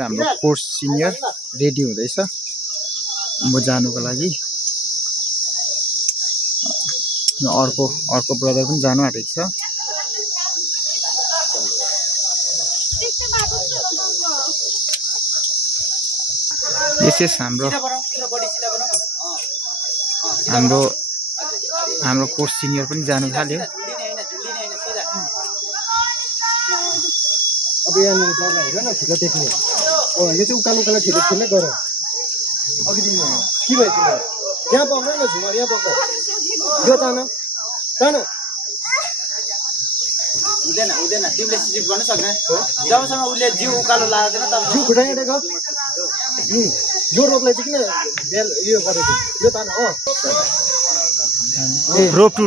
हाम्रो course senior ready हुँदैछ म जानुको लागि। अर्को ब्रदर पनि जानु आँटेको छ। यस हाम्रो कोर्स सिनियर पनि जानु थाल्यो। अब यहाँनिर जग्गा हेर न, ठिक देख्ने। यो चाहिँ उकालो ठिक ठिकै गर। अघि दिनु के भयो तिम्रो? यहाँ पक्र न झुमर, यहाँ पक्र। यो तान हुँदैन तिमीले स्लिप गर्न सक्दैन जबसम्म उसले जिउ उकालो लागेको छैन तब जिउ खुट्टा हिँडेको यो रोपलाई चाहिँ किन यो गरेको? यो तान रोप टु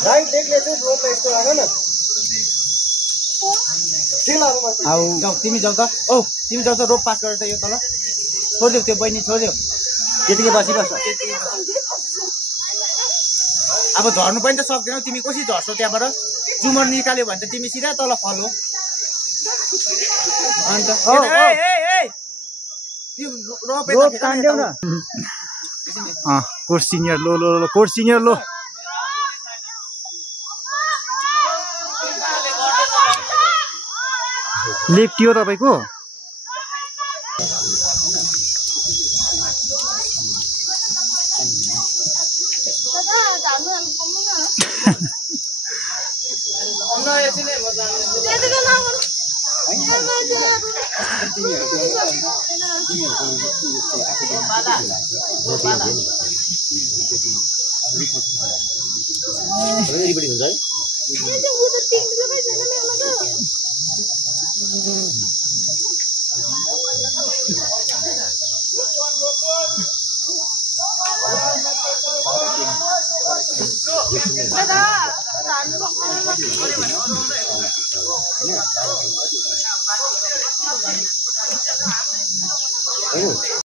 राइट लेगले चाहिँ रोपलाई यस्तो लाग न। जाऊ तिमी जाऊ त। तिमी जाऊ त, रोप पास गरेर त यो तल छोडिदेऊ। त्यो बहिनी छोडिदेऊ, त्यतिकै बसिबस्छ। अब झर्नु पनि त सक्दैनौ तिमी, कसरी झर्छौ त्यहाँबाट? जुमर निकाल्यो भने त तिमी सिधा तल फलो। अन्त कोर्स सिनियर लो कोर्स सिनियर लो। लेफ्टी हो तपाईको?